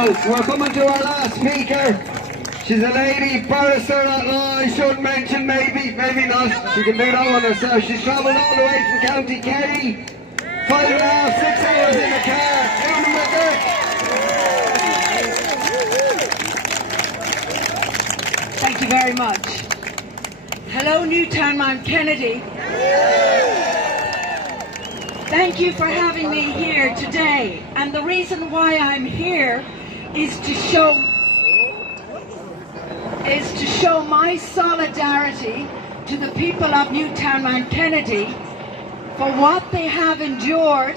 We're coming to our last speaker. She's a lady barrister that I should mention, maybe not. She can do that one herself. She's travelled all the way from County Kerry, 5.5, 6 hours in the car. Down the McGurk's. Thank you very much. Hello, Newtownmountkennedy. Thank you for having me here today. And the reason why I'm here is to show my solidarity to the people of Newtownmountkennedy for what they have endured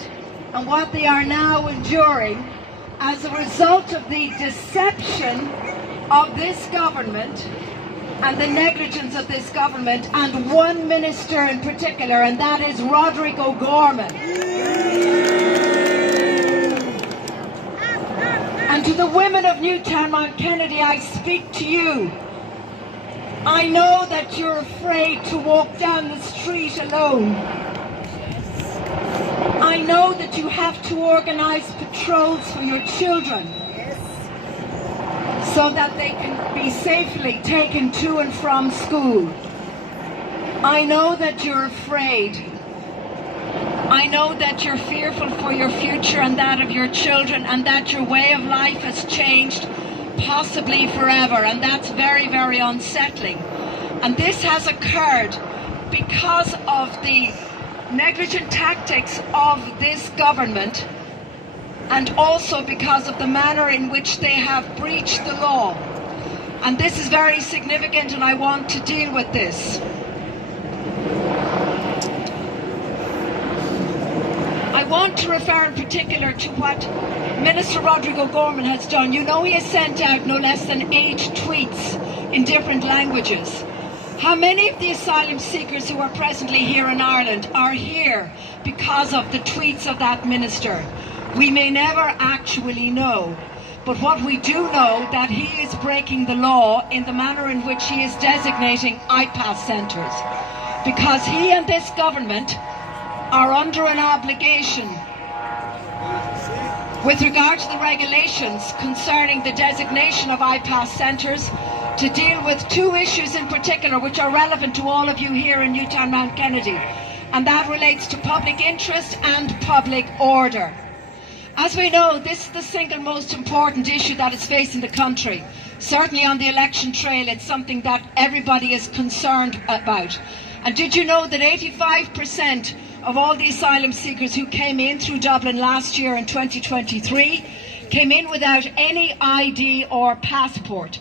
and what they are now enduring as a result of the deception of this government and the negligence of this government, and one minister in particular, and that is Roderick O'Gorman. And to the women of Newtownmountkennedy, I speak to you. I know that you're afraid to walk down the street alone. I know that you have to organise patrols for your children so that they can be safely taken to and from school. I know that you're afraid. I know that you're fearful for your future and that of your children, and that your way of life has changed, possibly forever, and that's very, very unsettling. And this has occurred because of the negligent tactics of this government, and also because of the manner in which they have breached the law. And this is very significant, and I want to deal with this. I want to refer in particular to what Minister Roderick O'Gorman has done. You know, he has sent out no less than 8 tweets in different languages. How many of the asylum seekers who are presently here in Ireland are here because of the tweets of that minister? We may never actually know, but what we do know that he is breaking the law in the manner in which he is designating IPAS centres, because he and this government are under an obligation with regard to the regulations concerning the designation of IPAS centres to deal with 2 issues in particular which are relevant to all of you here in Newtownmountkennedy, and that relates to public interest and public order. As we know, this is the single most important issue that is facing the country. Certainly on the election trail, it's something that everybody is concerned about. And did you know that 85% of all the asylum seekers who came in through Dublin last year in 2023 came in without any ID or passport?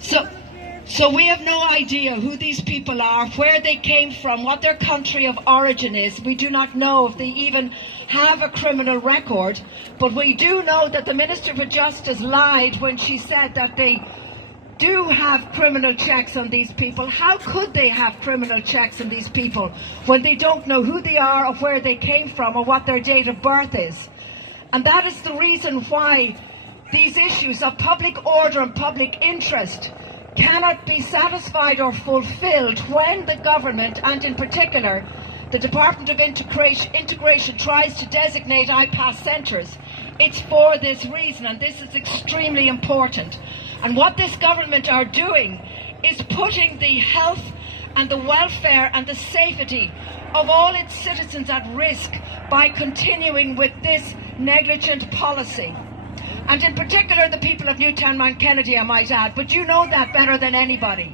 So we have no idea who these people are, where they came from, what their country of origin is. We do not know if they even have a criminal record, but we do know that the Minister for Justice lied when she said that they do have criminal checks on these people. How could they have criminal checks on these people when they don't know who they are or where they came from or what their date of birth is? And that is the reason why these issues of public order and public interest cannot be satisfied or fulfilled when the government, and in particular the Department of Integration, tries to designate IPAS centres. It's for this reason, and this is extremely important. And what this government are doing is putting the health and the welfare and the safety of all its citizens at risk by continuing with this negligent policy. And in particular the people of Newtownmountkennedy, I might add, but you know that better than anybody.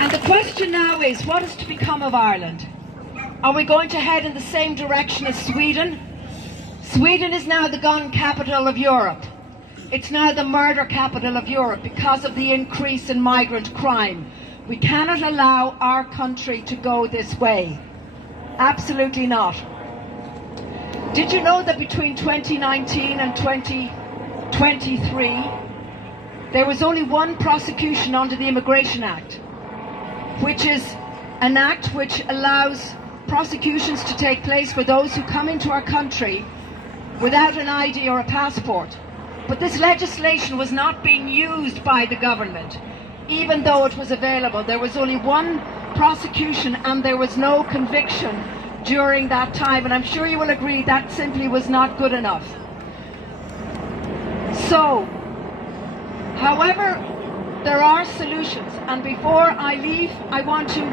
And the question now is, what is to become of Ireland? Are we going to head in the same direction as Sweden? Sweden is now the gun capital of Europe. It's now the murder capital of Europe because of the increase in migrant crime. We cannot allow our country to go this way. Absolutely not. Did you know that between 2019 and 2023 there was only 1 prosecution under the Immigration Act, which is an act which allows prosecutions to take place for those who come into our country without an ID or a passport. But this legislation was not being used by the government, even though it was available. There was only 1 prosecution and there was no conviction during that time, and I'm sure you will agree that simply was not good enough. So, however, there are solutions, and before I leave, I want to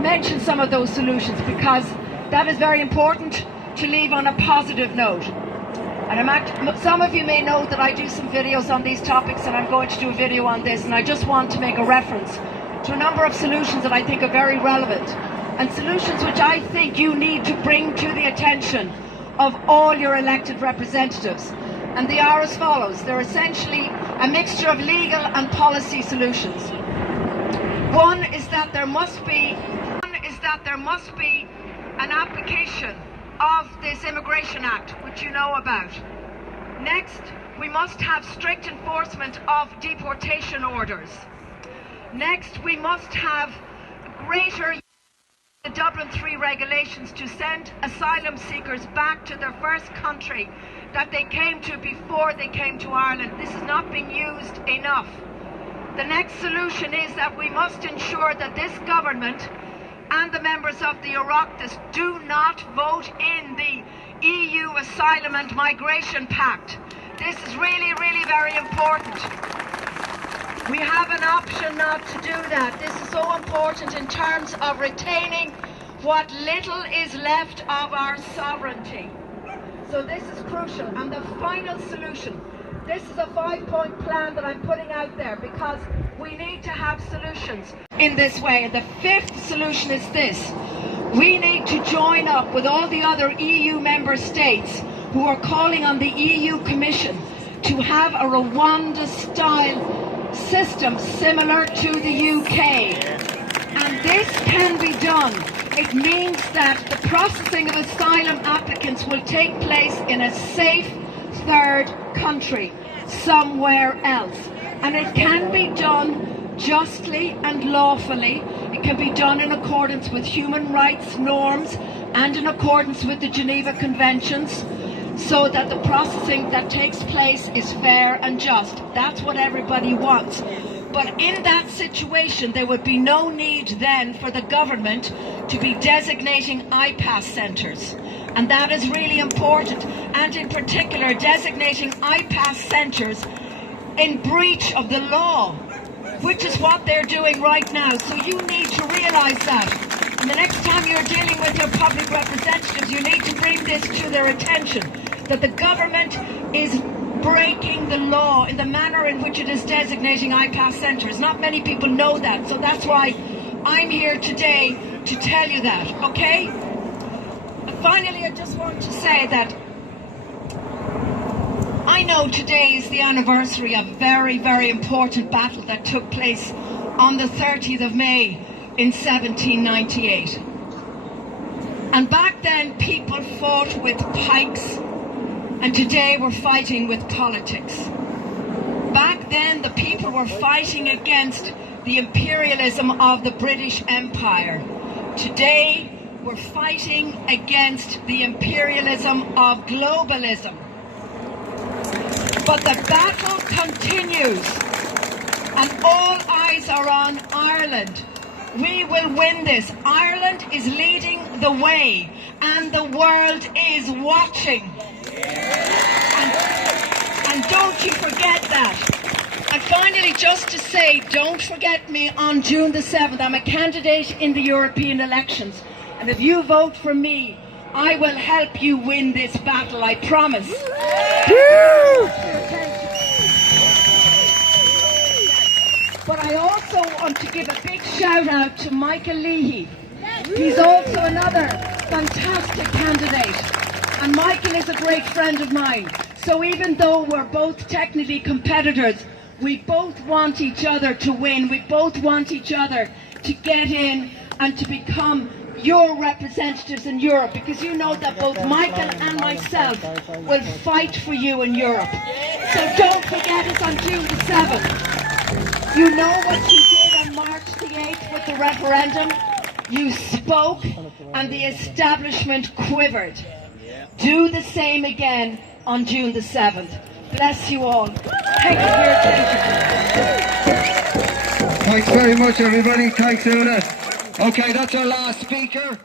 mention some of those solutions, because that is very important to leave on a positive note. And some of you may know that I do some videos on these topics, and I'm going to do a video on this, and I just want to make a reference to a number of solutions that I think are very relevant, and solutions which I think you need to bring to the attention of all your elected representatives. And they are as follows. They're essentially a mixture of legal and policy solutions. One is that there must be an application of this Immigration Act, which you know about. Next, we must have strict enforcement of deportation orders. Next, we must have greater the Dublin III regulations to send asylum seekers back to their first country that they came to before they came to Ireland. This is not being used enough. The next solution is that we must ensure that this government and the members of the Oireachtas do not vote in the EU Asylum and Migration Pact. This is really, really very important. We have an option not to do that. This is so important in terms of retaining what little is left of our sovereignty. So this is crucial. And the final solution, this is a 5-point plan that I'm putting out there, because we need to have solutions in this way. And the fifth solution is this. We need to join up with all the other EU member states who are calling on the EU Commission to have a Rwanda-style system similar to the UK. And this can be done. It means that the processing of asylum applicants will take place in a safe third country, somewhere else. And it can be done justly and lawfully. It can be done in accordance with human rights norms and in accordance with the Geneva Conventions, so that the processing that takes place is fair and just. That's what everybody wants. But in that situation, there would be no need then for the government to be designating IPAS centres. And that is really important. And in particular, designating IPAS centres in breach of the law, which is what they're doing right now. So you need to realise that. And the next time you're dealing with your public representatives, you need to bring this to their attention, that the government is breaking the law in the manner in which it is designating IPAS centres. Not many people know that, so that's why I'm here today to tell you that, okay? And finally, I just want to say that I know today is the anniversary of a very, very important battle that took place on the 30th of May in 1798. And back then people fought with pikes, and today we're fighting with politics. Back then the people were fighting against the imperialism of the British Empire. Today we're fighting against the imperialism of globalism. But the battle continues, and all eyes are on Ireland. We will win this. Ireland is leading the way, and the world is watching. And don't you forget that. And finally, just to say, don't forget me on June the 7th. I'm a candidate in the European elections. And if you vote for me, I will help you win this battle, I promise. But I also want to give a big shout out to Michael Leahy. He's also another fantastic candidate. And Michael is a great friend of mine. So even though we're both technically competitors, we both want each other to win. We both want each other to get in and to become your representatives in Europe, because you know that both Michael and myself will fight for you in Europe. So don't forget it's on June the 7th. You know what you did on March the 8th with the referendum? You spoke and the establishment quivered. Do the same again on June the 7th. Bless you all. Thank you for your attention. Thanks very much, everybody. Thanks, Una. Okay, that's our last speaker.